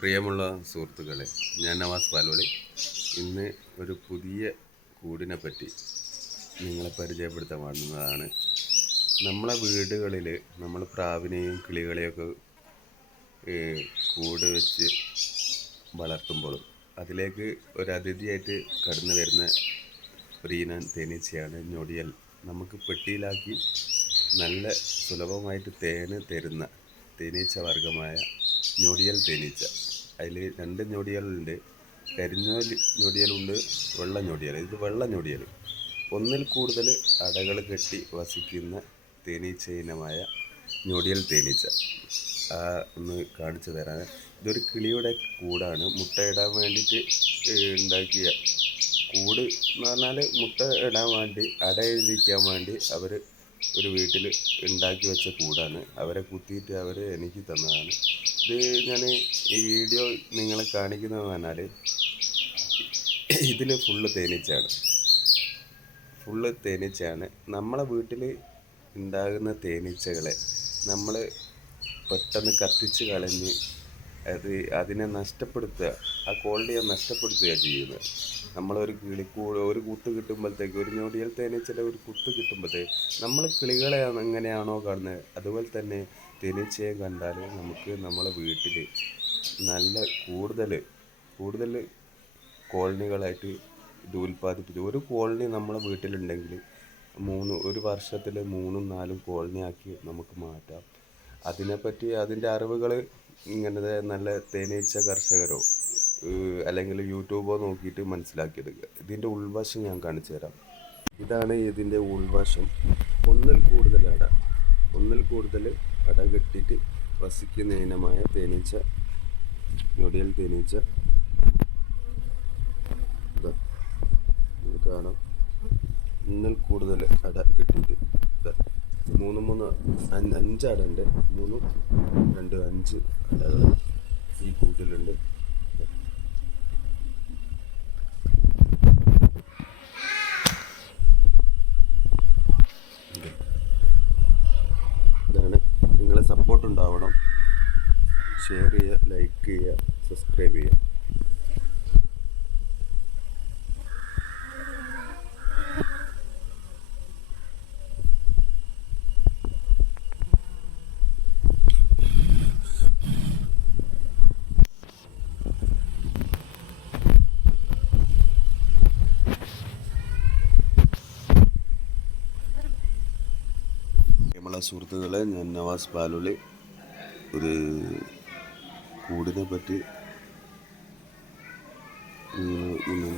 പ്രിയമുള്ള സുഹൃത്തുക്കളെ, ഞാൻ നവാസ് പാലോളി. ഇന്ന് ഒരു പുതിയ കൂടിനെ പറ്റി നിങ്ങളെ പരിചയപ്പെടുത്താൻ വന്നതാണ്. നമ്മളെ വീടുകളിൽ നമ്മൾ പ്രാവിനെയും കിളികളെയൊക്കെ കൂട് വെച്ച് വളർത്തുമ്പോഴും അതിലേക്ക് ഒരു അതിഥിയായിട്ട് കടന്നു വരുന്ന ഒരു ഇനം തേനീച്ചയാണ് ഞൊടിയൽ. നമുക്ക് പെട്ടിയിലാക്കി നല്ല സുലഭമായിട്ട് തേന് തരുന്ന തേനീച്ച വർഗമായ ഞൊടിയൽ തേനീച്ച. അതിൽ രണ്ട് ഞൊടിയലുണ്ട്, കരിഞ്ഞ ഞൊടിയലുണ്ട്, വെള്ള ഞൊടിയൽ. ഇത് വെള്ള ഞൊടിയൽ. ഒന്നിൽ കൂടുതൽ അടകൾ കെട്ടി വസിക്കുന്ന തേനീച്ച ഇനമായ ഞൊടിയൽ തേനീച്ച ഒന്ന് കാണിച്ചു തരാൻ. ഇതൊരു കിളിയുടെ കൂടാണ്. മുട്ടയിടാൻ വേണ്ടിയിട്ട് ഉണ്ടാക്കിയ കൂട് എന്ന് പറഞ്ഞാൽ മുട്ട ഇടാൻ വേണ്ടി അടയിരിക്കാൻ വേണ്ടി അവർ ഒരു വീട്ടിൽ ഉണ്ടാക്കി വെച്ച കൂടാണ്. അവരെ കുത്തിയിട്ട് അവർ എനിക്ക് തന്നതാണ്. ഇത് ഞാൻ ഈ വീഡിയോ നിങ്ങളെ കാണിക്കുന്നതെന്ന് പറഞ്ഞാൽ ഇതിൽ ഫുള്ള് തേനീച്ചയാണ്. നമ്മളെ വീട്ടിൽ ഉണ്ടാകുന്ന തേനീച്ചകളെ നമ്മൾ പെട്ടെന്ന് കത്തിച്ച് കളഞ്ഞ് അതിനെ നഷ്ടപ്പെടുത്തുക, ആ ക്വാളിറ്റിയെ നഷ്ടപ്പെടുത്തുക ചെയ്യുന്നത്. നമ്മളൊരു ഒരു കുത്ത് കിട്ടുമ്പോഴത്തേക്ക്, ഒരു ഞൊടിയൽ തേനീച്ചയുടെ ഒരു കുത്ത് കിട്ടുമ്പോഴത്തേക്ക് നമ്മൾ കിളികളെ എങ്ങനെയാണോ കാണുന്നത് അതുപോലെ തന്നെ തേനീച്ചയെ കണ്ടാൽ നമുക്ക് നമ്മളെ വീട്ടിൽ നല്ല കൂടുതൽ കോളനികളായിട്ട് ഇത് ഉൽപ്പാദിപ്പിച്ചു. ഒരു കോളനി നമ്മളെ വീട്ടിലുണ്ടെങ്കിൽ ഒരു വർഷത്തിൽ 3-4 കോളനി ആക്കി നമുക്ക് മാറ്റാം. അതിനെപ്പറ്റി അതിൻ്റെ അറിവുകൾ ഇങ്ങനത്തെ നല്ല തേനീച്ച കർഷകരോ അല്ലെങ്കിൽ യൂട്യൂബോ നോക്കിയിട്ട് മനസ്സിലാക്കിയെടുക്കുക. ഇതിൻ്റെ ഉൾവശം ഞാൻ കാണിച്ചു തരാം. ഇതാണ് ഇതിൻ്റെ ഉൾവശം. ഒന്നിൽ കൂടുതൽ അട കെട്ടിയിട്ട് വസിക്കുന്ന ഇനമായ തേനീച്ച, ഞൊടിയൽ തേനീച്ച. ഇത് കാണാം. ഒന്നിൽ കൂടുതൽ അട കെട്ടിയിട്ട് 5 അടയുണ്ട്. 3, 2, 5 അടകൾ ഈ കൂട്ടിലുണ്ട്. ഇതാണ്. നിങ്ങളെ സപ്പോർട്ട് ഉണ്ടാവണം. ഷെയർ ചെയ്യുക, ലൈക്ക് ചെയ്യുക, സബ്സ്ക്രൈബ് ചെയ്യുക. നമ്മളെ സുഹൃത്തുക്കളെ, ഞാൻ നവാസ് പാലോളി ഒരു കൂടിനെ പറ്റി മുന്നിൽ